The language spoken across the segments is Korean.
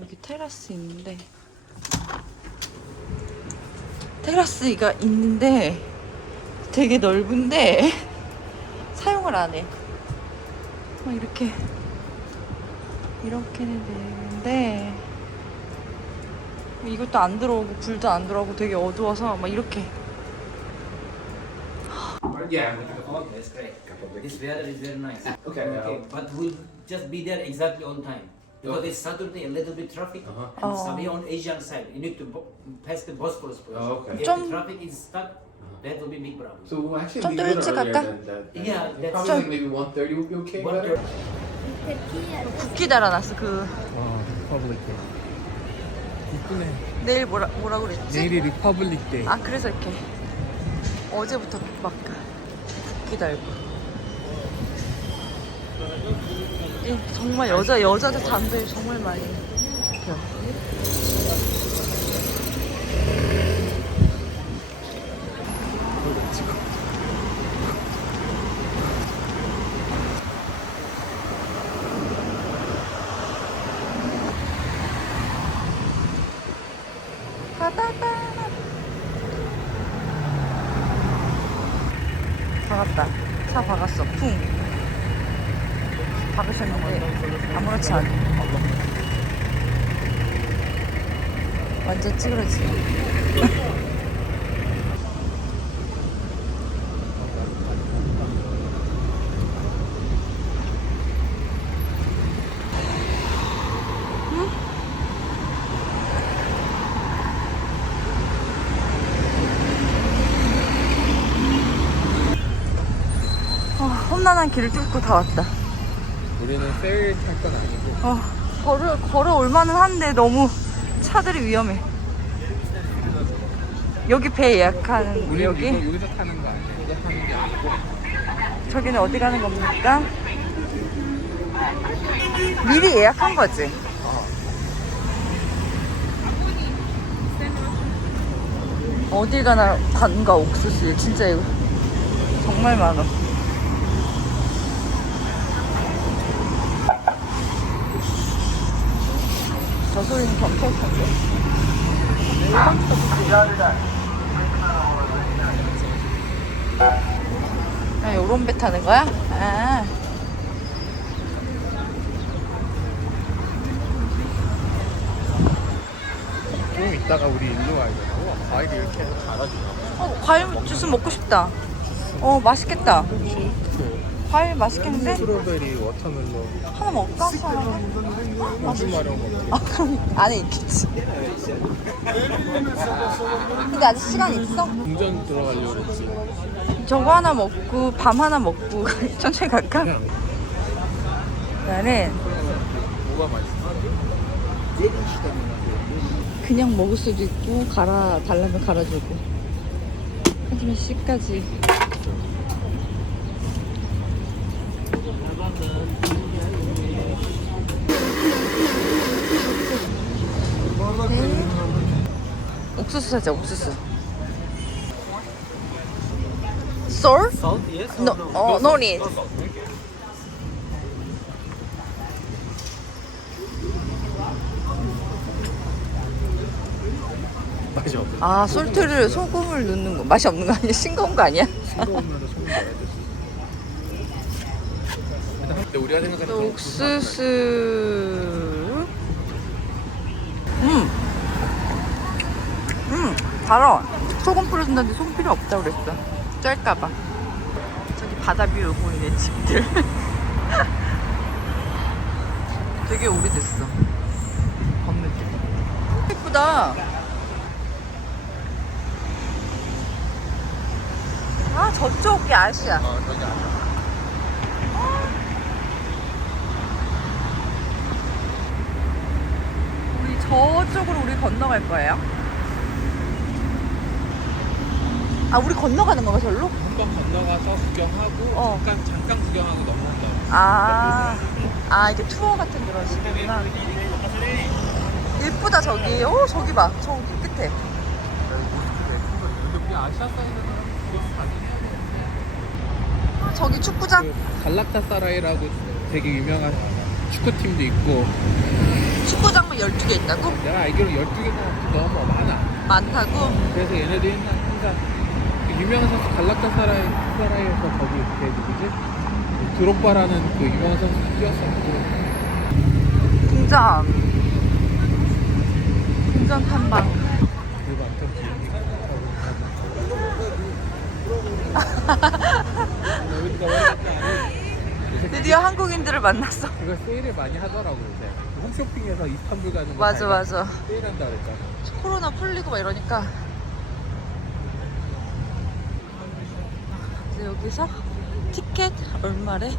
여기 테라스 있는데 테라스가 있는데 되게 넓은데 사용을 안 해. 막 이렇게 이렇게는 되는데 이것도 안 들어오고 불도 안 들어오고 되게 어두워서 막 이렇게 Yeah, with the Oh, that's great. Republic. This weather is very nice. Okay, Okay, uh, but we'll just be there exactly on time. Because Okay. it's Saturday, a little bit traffic. Uh-huh. And Oh. Sabi on Asian side, you need to bo- pass the Bosphorus first. Oh, okay. If 좀- the traffic is stuck, that will be big problem. So we'll actually 좀 leave 더 it 일찍 earlier 갈까? than that. then. Yeah, that's- Probably 좀- like maybe 1.30 would be okay. One better? third- 국기 달아놨어 그 와, 리퍼블릭 데이. 이쁘네. 내일 뭐라 뭐라 그랬지? 내일이 리퍼블릭 데이. 아 그래서 이렇게 어제부터 막 국기 달고 이 정말 여자 여자들 담배 정말 많이 피워. 박았다. 차 박았어. 쿵. 박으셨는데 아무렇지 않아. 완전 찌그러지. 어, 험난한 길을 뚫고 다 왔다. 우리는 페리 탈건 아니고. 어, 걸어, 걸어올 만은 한데 너무 차들이 위험해. 여기 배 예약하는 우리는 여기? 여기서 타는 거 아니야? 여기서 타는 게 아니고. 저기는 어디 가는 겁니까? 미리 예약한 거지? 어딜 가나 단과 옥수수 진짜 이거 정말 많아. 저 소리는 경찰차인데. 아, 요런 배 타는 거야? 아. 좀 이따가 우리 일로 가야 되고. 과일이 이렇게 해서 갈아주나 어, 과일 주스 먹고 싶다. 어, 맛있겠다. 과일 맛있겠는데? 스트로베리, 워터멜론, 하나 먹을까? 무슨 마려운 거. 아, 그럼 안에 있겠지. 근데 아직 시간 있어? 운전 들어가려고 그랬지. 저거 하나 먹고, 밤 하나 먹고, 천천히 갈까? 나는 뭐가 맛있어? 그냥 먹을 수도 있고, 갈아, 달라면 갈아주고. 하지만 C까지. 네. 옥수수 사자, 옥수수. Salt? Salt, yes? No, oh, no need. 맛이 없어. 아, 솔트를 소금을 넣는 거 맛이 없는 거 아니야? 싱거운 거 아니야? 싱거우면 소금 넣어야 돼. 근데 우리가 생각하는 그런 옥수수. 음. 음, 달아. 소금 뿌려준다는데 소금 필요 없다 그랬어. 짤까봐. 저기 바다 뷰 보이네, 집들. 되게 오래됐어. 건물들. 예쁘다. 아, 저쪽이 아시아. 어, 저기 아니야. 우리 저쪽으로 우리 건너갈 거예요? 아, 우리 건너가는 건가, 절로? 한번 건너가서 구경하고 어. 잠깐 잠깐 구경하고 넘어온다. 아, 아, 이게 투어 같은 그런 식이구나. 예쁘다, 저기. 오, 저기 봐. 저기 끝에. 근데 우리 아시아 사이드는 아, 저기 축구장. 그 갈라타사라이라고 되게 유명한 축구팀도 있고 축구장만 12개 있다고? 내가 알기로 12개가 너무 많아. 많다고? 그래서 얘네들이 항상 항상 그 유명한 선수 갈라타사라이에서 거기 그 누구지? 드록바라는 그 유명한 선수 뛰었었고 궁전. 궁전 탐방. 그리고 아무튼 비행기 타고 드디어 한국인들을 만났어. 그거 세일을 많이 하더라고 요새 그 홈쇼핑에서 이스탄불 가는 거 맞아, 다 맞아. 세일한다 그랬잖아 코로나 풀리고 막 이러니까. 이제 여기서 티켓 얼마래?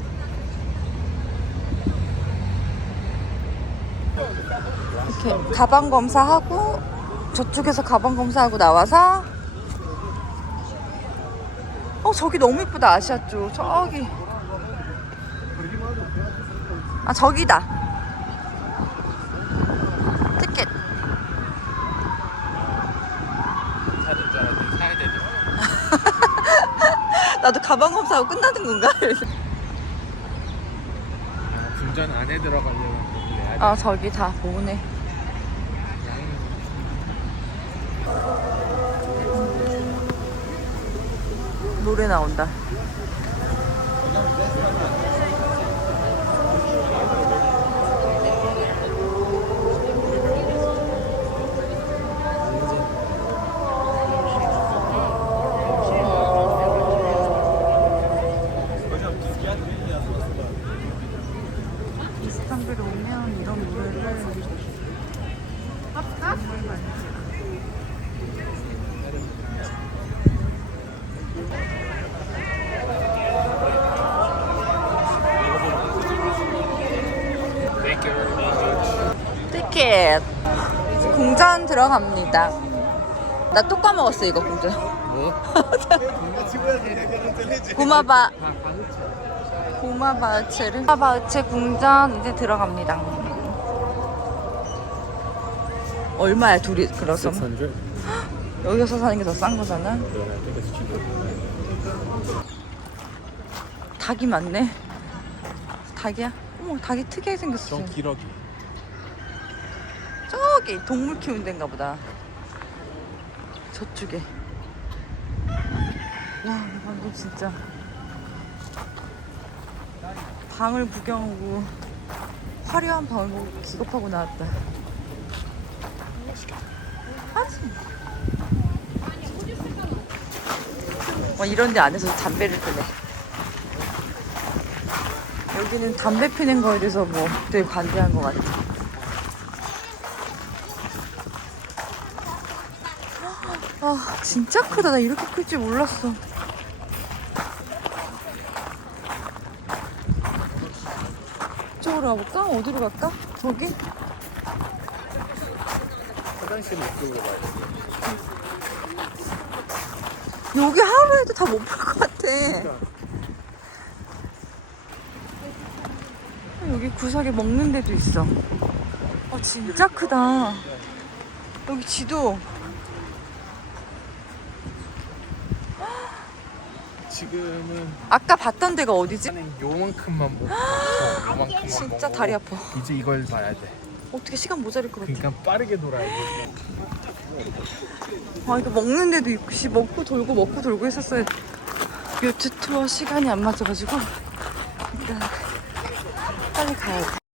이렇게 가방 검사하고 저쪽에서 가방 검사하고 나와서 어 저기 너무 이쁘다 아시아 쪽 저기 아 저기다. 티켓. 나도 가방 검사하고 끝나는 건가? 아, 분전 안에 돼아 저기 다 보네. 노래 나온다 이스탄불에 오면 이런 노래를 정말 많이 티켓 궁전 들어갑니다. 나 또 까먹었어 이거 뭐? 고마바. 다 방울차 고마바우체를 고마바우체 궁전 이제 들어갑니다. 얼마야 둘이 그래서 600 여기서 사는 게 더 싼 거잖아. 닭이 많네. 닭이야? 어머 닭이 특이하게 생겼어 전 기러기 저기 동물 키우는 데인가 보다. 저쪽에. 와 방금 진짜. 방을 구경하고 화려한 방을 보고 기겁하고 나왔다. 와 이런 데 안에서 담배를 피네. 여기는 담배 피는 거에 대해서 뭐 되게 관대한 것 같아 아 진짜 크다. 나 이렇게 클 줄 몰랐어. 이쪽으로 가볼까? 어디로 갈까? 저기? 화장실 이쪽으로 가야 돼. 여기 하루에도 다 못 볼 것 같아. 여기 구석에 먹는 데도 있어. 어 진짜 크다. 여기 지도 지금은 아까 봤던 데가 어디지? 나는 요만큼만 보고 있어. 요만큼만 진짜 보고. 다리 아파 이제 이걸 봐야 돼 어떻게 시간 모자랄 것 같아 그러니까 빠르게 돌아야 돼 아 이거 먹는 데도 있고 씨 먹고 돌고 먹고 돌고 했었어야 요트 투어 시간이 안 맞아가지고 일단 빨리 가야 돼